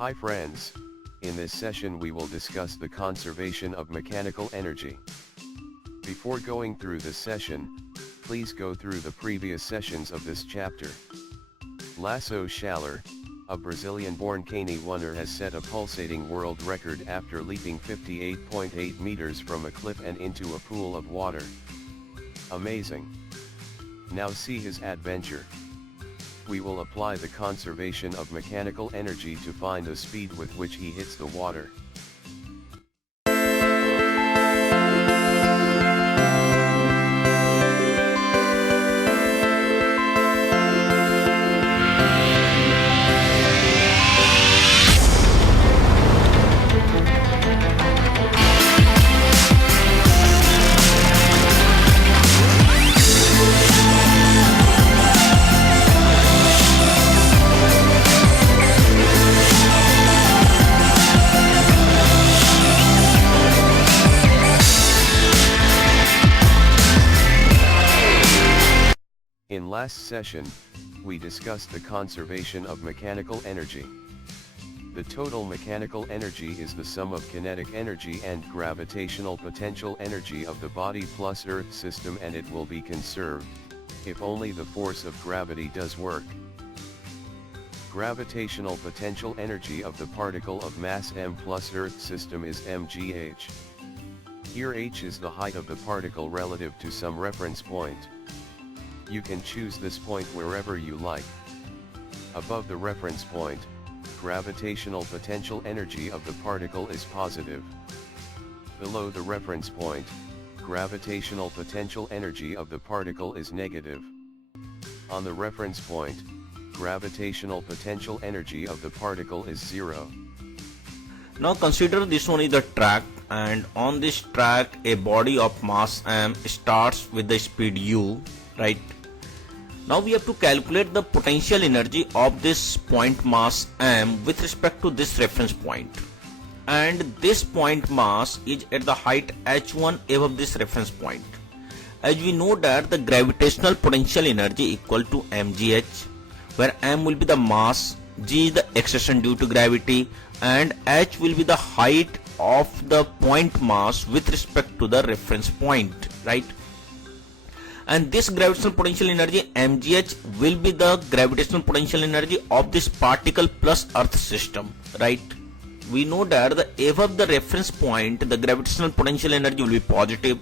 Hi friends, in this session we will discuss the conservation of mechanical energy. Before going through this session, please go through the previous sessions of this chapter. Lasso Schaller, a Brazilian-born cane runner, has set a pulsating world record after leaping 58.8 meters from a cliff and into a pool of water. Amazing! Now see his adventure. We will apply the conservation of mechanical energy to find the speed with which he hits the water. In last session, we discussed the conservation of mechanical energy. The total mechanical energy is the sum of kinetic energy and gravitational potential energy of the body plus Earth system, and it will be conserved if only the force of gravity does work. Gravitational potential energy of the particle of mass m plus Earth system is mgh. Here h is the height of the particle relative to some reference point. You can choose this point wherever you like. Above the reference point, gravitational potential energy of the particle is positive. Below the reference point, gravitational potential energy of the particle is negative. On the reference point, gravitational potential energy of the particle is 0. Now consider this one is the track, and on this track a body of mass m starts with the speed u, right? Now we have to calculate the potential energy of this point mass m with respect to this reference point. And this point mass is at the height h1 above this reference point. As we know that the gravitational potential energy equal to mgh, where m will be the mass, g is the acceleration due to gravity, and h will be the height of the point mass with respect to the reference point, right? And this gravitational potential energy mgh will be the gravitational potential energy of this particle plus Earth system, right? We know that above the reference point the gravitational potential energy will be positive.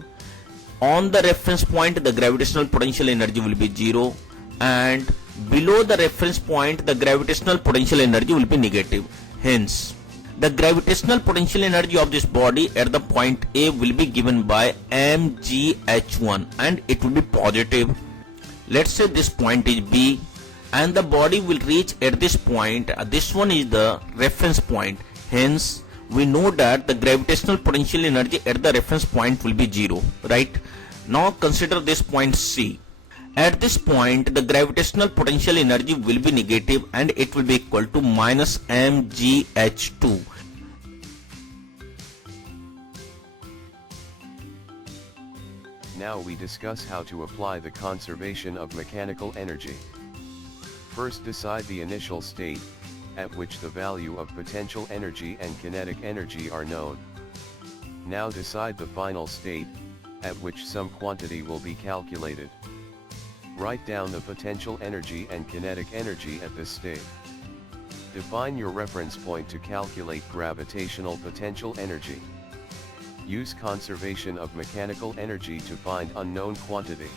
On the reference point the gravitational potential energy will be 0, and below the reference point the gravitational potential energy will be negative. Hence, the gravitational potential energy of this body at the point A will be given by mgh1, and it will be positive. Let's say this point is B and the body will reach at this point. This one is the reference point. Hence, we know that the gravitational potential energy at the reference point will be 0, right? Now consider this point C. At this point the gravitational potential energy will be negative, and it will be equal to minus mgh2. Now we discuss how to apply the conservation of mechanical energy. First, decide the initial state, at which the value of potential energy and kinetic energy are known. Now decide the final state, at which some quantity will be calculated. Write down the potential energy and kinetic energy at this state. Define your reference point to calculate gravitational potential energy. Use conservation of mechanical energy to find unknown quantity.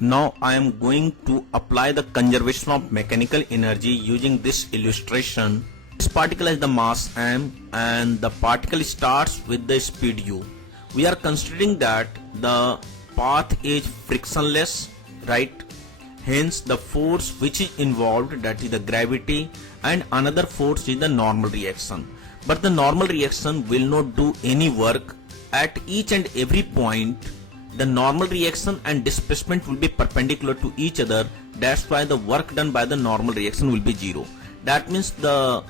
Now I am going to apply the conservation of mechanical energy using this illustration. This particle has the mass m and the particle starts with the speed u. We are considering that the path is frictionless, right? Hence the force which is involved, that is the gravity, and another force is the normal reaction. But the normal reaction will not do any work. At each and every point the normal reaction and displacement will be perpendicular to each other. That's why the work done by the normal reaction will be 0. That means the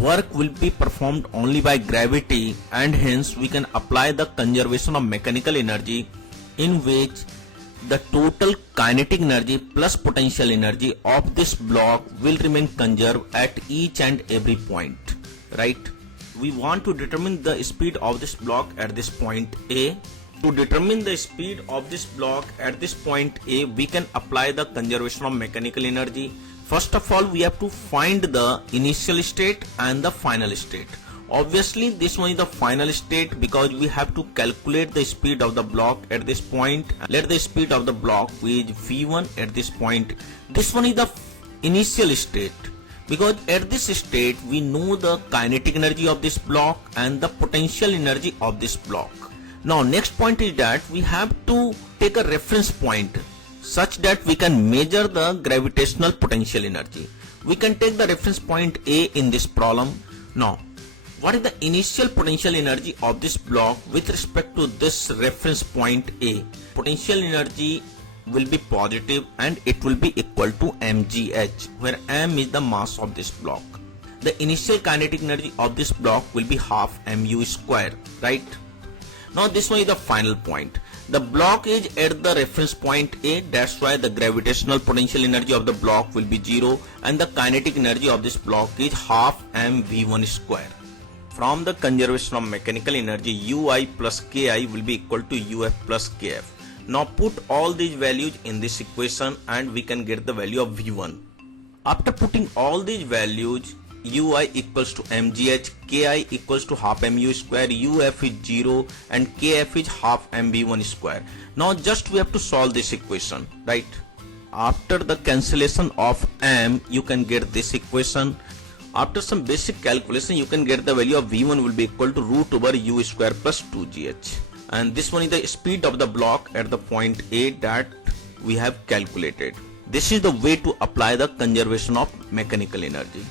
work will be performed only by gravity, and hence we can apply the conservation of mechanical energy, in which the total kinetic energy plus potential energy of this block will remain conserved at each and every point, right? We want to determine the speed of this block at this point A. To determine the speed of this block at this point A, we can apply the conservation of mechanical energy. First of all, we have to find the initial state and the final state. Obviously, this one is the final state because we have to calculate the speed of the block at this point. Let the speed of the block is V1 at this point. This one is the initial state because at this state we know the kinetic energy of this block and the potential energy of this block. Now next point is that we have to take a reference point such that we can measure the gravitational potential energy. We can take the reference point A in this problem. Now, what is the initial potential energy of this block with respect to this reference point A? Potential energy will be positive and it will be equal to mgh, where m is the mass of this block. The initial kinetic energy of this block will be half mu square, right? Now this one is the final point. The block is at the reference point A, that's why the gravitational potential energy of the block will be 0 and the kinetic energy of this block is half mv1 square. From the conservation of mechanical energy, ui plus ki will be equal to uf plus kf. Now put all these values in this equation and we can get the value of v1. After putting all these values, ui equals to mgh, ki equals to half mu square, uf is 0 and kf is half mv1 square. Now just we have to solve this equation, right? After the cancellation of m, you can get this equation. After some basic calculation, you can get the value of v1 will be equal to root over u square plus 2gh. And this one is the speed of the block at the point A that we have calculated. This is the way to apply the conservation of mechanical energy.